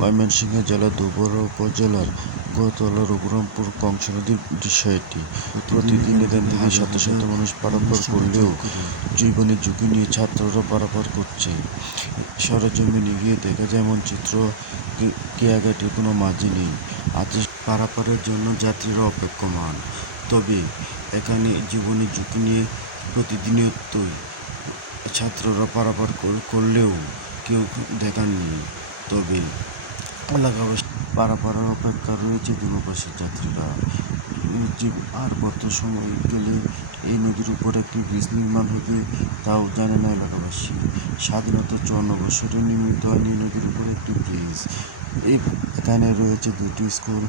ময়মনসিংহ জেলার দুবরা উপজেলার গোতলা রঘুরামপুর কংস নদীর দৃশ্য এটি। প্রতিদিন এখান থেকে শত শত মানুষ পারাপার করলেও জীবনের ঝুঁকি নিয়ে ছাত্ররা পারাপার করছে। সরেজমিনে গিয়ে দেখা যায় এমন চিত্র কেয়াঘাটের কোনো মাঝে নেই। আজ পারাপারের জন্য যাত্রীরা অপেক্ষমান। তবে এখানে জীবনের ঝুঁকি নিয়ে প্রতিনিয়তই ছাত্ররা পারাপার করলেও কেউ দেখাননি। তবে এলাকাবাসী পারাপারের অপেক্ষা রয়েছে দূরপাশের যাত্রীরা। আর কত সময় গেলে এই নদীর উপর একটি ব্রিজ নির্মাণ হবে তাও জানে না এলাকাবাসী। স্বাধীনতা 54 বছরে নির্মিত হয়নি নদীর উপর একটি ব্রিজ। এখানে রয়েছে দুটি স্কুল,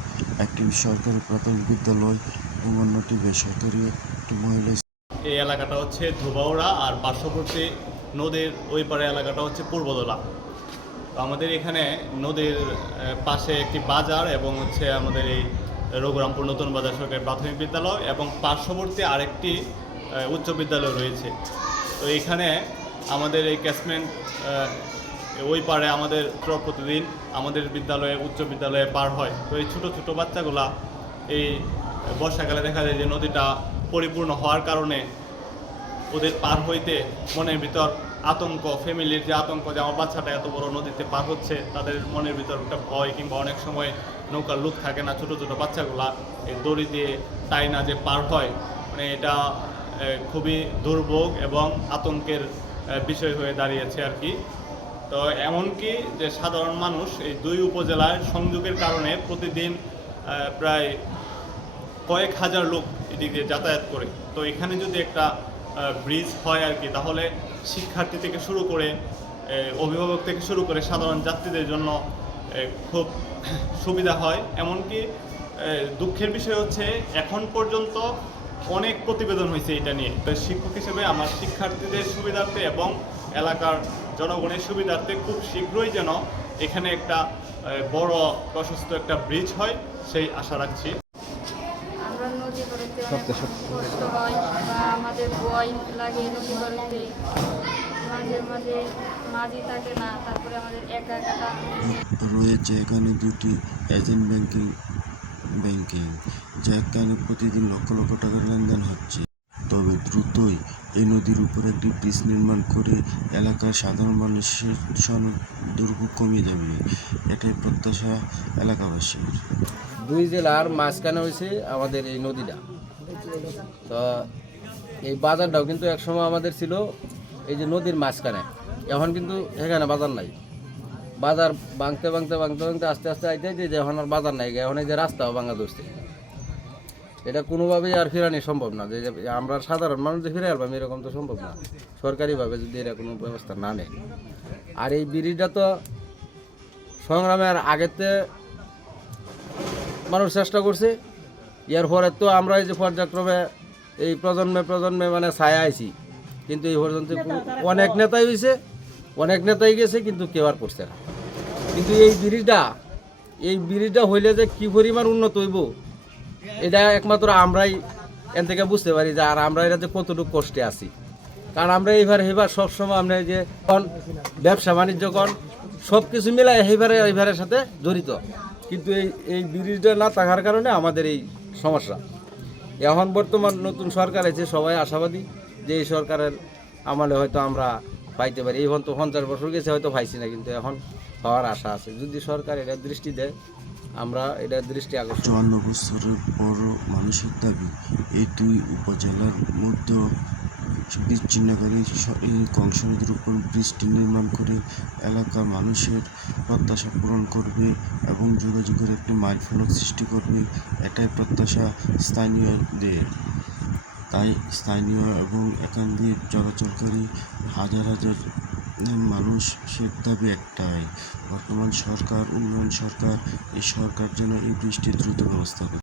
একটি সরকারি প্রাথমিক বিদ্যালয় এবং অন্যটি বেসরকারি একটি মহিলা। এই এলাকাটা হচ্ছে ধোবাউড়া, আর পার্শ্ববর্তী নদীর ওই পারে এলাকাটা হচ্ছে পূর্বদলা। তো আমাদের এখানে নদীর পাশে একটি বাজার এবং হচ্ছে আমাদের এই রঘুরামপুর নতুন বাজার সরকারি প্রাথমিক বিদ্যালয় এবং পার্শ্ববর্তী আরেকটি উচ্চ বিদ্যালয় রয়েছে। তো এখানে আমাদের এই ক্যাচমেন্ট ওই পারে আমাদের প্রতিদিন আমাদের বিদ্যালয়ে উচ্চ বিদ্যালয়ে পার হয়। তো এই ছোটো ছোটো বাচ্চাগুলা এই বর্ষাকালে দেখা যায় যে নদীটা পরিপূর্ণ হওয়ার কারণে ওদের পার হইতে মনের ভিতর আতঙ্ক, ফ্যামিলির যে আতঙ্ক যে আমার বাচ্চাটা এত বড় নদীতে পার হচ্ছে, তাদের মনের ভিতর একটা ভয়, কিংবা অনেক সময় নৌকার লুক থাকে না, ছোটো ছোটো বাচ্চাগুলা এই দড়ি দিয়ে টাইনা যে পার হয়, মানে এটা খুবই দুর্ভোগ এবং আতঙ্কের বিষয় হয়ে দাঁড়িয়েছে আর কি। তো এমনকি যে সাধারণ মানুষ এই দুই উপজেলার সংযোগের কারণে প্রতিদিন প্রায় কয়েক হাজার লোক এদিক দিয়ে যাতায়াত করে। তো এখানে যদি একটা ব্রিজ হয় আর কি, তাহলে শিক্ষার্থী থেকে শুরু করে অভিভাবক থেকে শুরু করে সাধারণ যাত্রীদের জন্য খুব সুবিধা হয়। এমনকি দুঃখের বিষয় হচ্ছে এখন পর্যন্ত অনেক প্রতিবেদন হয়েছে এটা নিয়ে। শিক্ষক হিসেবে আমার শিক্ষার্থীদের সুবিধার্থে এবং এলাকার জনগণের সুবিধার্থে খুব শীঘ্রই যেন এখানে একটা বড় প্রশস্ত একটা ব্রিজ হয়, সেই আশা রাখছি। আমরা নদী পাড়তে অনেক কষ্ট হয় বা আমাদের ভয় লাগে নদী পাড়তে, মাঝে মাঝে মাঝি থাকে না, তারপরে আমাদের একা একা রয়েছে এখানে দুটি এজেন্ট ব্যাংকিং যেখানে প্রতিদিন লক্ষ লক্ষ টাকার লেনদেন হচ্ছে। তবে দ্রুতই এই নদীর উপর একটি ব্রিজ নির্মাণ করে এলাকার সাধারণ মানুষের দুর্ভোগ কমে যাবে, এটাই প্রত্যাশা এলাকাবাসীর। দুই জেলার মাঝখানে হয়েছে আমাদের এই নদীটা। তো এই বাজারটাও কিন্তু একসময় আমাদের ছিল এই যে নদীর মাঝখানে, এখন কিন্তু এখানে বাজার নাই। বাজার ভাঙতে ভাঙতে ভাঙতে ভাঙতে আস্তে আস্তে আইতে যে এখন আর বাজার নাই, এখন এই যে রাস্তাও ভাঙা ধরছে। এটা কোনোভাবেই আর ফেরানি সম্ভব না, যে আমরা সাধারণ মানুষ যে ফিরে আসলাম এরকম তো সম্ভব না সরকারিভাবে যদি এরা কোনো ব্যবস্থা না নেয়। আর এই ব্রিজটা তো সংগ্রামের আগেতে মানুষ চেষ্টা করছে, এর পরে তো আমরা এই যে পর্যায়ক্রমে এই প্রজন্মে মানে ছায়া আইছি, কিন্তু এই পর্যন্ত অনেক নেতাই হয়েছে, অনেক নেতাই গেছে, কিন্তু কেউ আর করছে না। কিন্তু এই ব্রিজটা হইলে যে কী পরিমাণ উন্নত হইব এটা একমাত্র আমরাই এর থেকে বুঝতে পারি, যে আর আমরা এটা যে কতটুকু কষ্টে আছি। কারণ আমরা এইবার সবসময় আমরা যে ব্যবসা বাণিজ্য সব কিছু মিলাই এইবারের সাথে জড়িত, কিন্তু এই ব্রিজটা না থাকার কারণে আমাদের এই সমস্যা। এখন বর্তমান নতুন সরকার আছে, সবাই আশাবাদী যে এই সরকারের আমলে হয়তো আমরা পাইতে পারি। এখন তো 50 বছর গেছে, হয়তো পাইছি না, কিন্তু এখন পাওয়ার আশা আছে যদি সরকার এটা দৃষ্টি দেয়। আমরা এটা দৃষ্টি আকর্ষণ। 54 বছরের বড় মানুষের দাবি এই দুই উপজেলার মধ্যে বিচ্ছিন্নকারী এই কংস নদীর উপর ব্রিজটি নির্মাণ করে এলাকার মানুষের প্রত্যাশা পূরণ করবে এবং যোগাযোগের একটি মাইলফলক সৃষ্টি করবে, এটাই প্রত্যাশা স্থানীয়দের। তাই স্থানীয় এবং এখান দিয়ে চলাচলকারী হাজার হাজার মানুষের দাবি একটাই, বর্তমান সরকার উন্নয়ন সরকার, এই সরকার যেন এই ব্রিজটির দ্রুত ব্যবস্থা করে।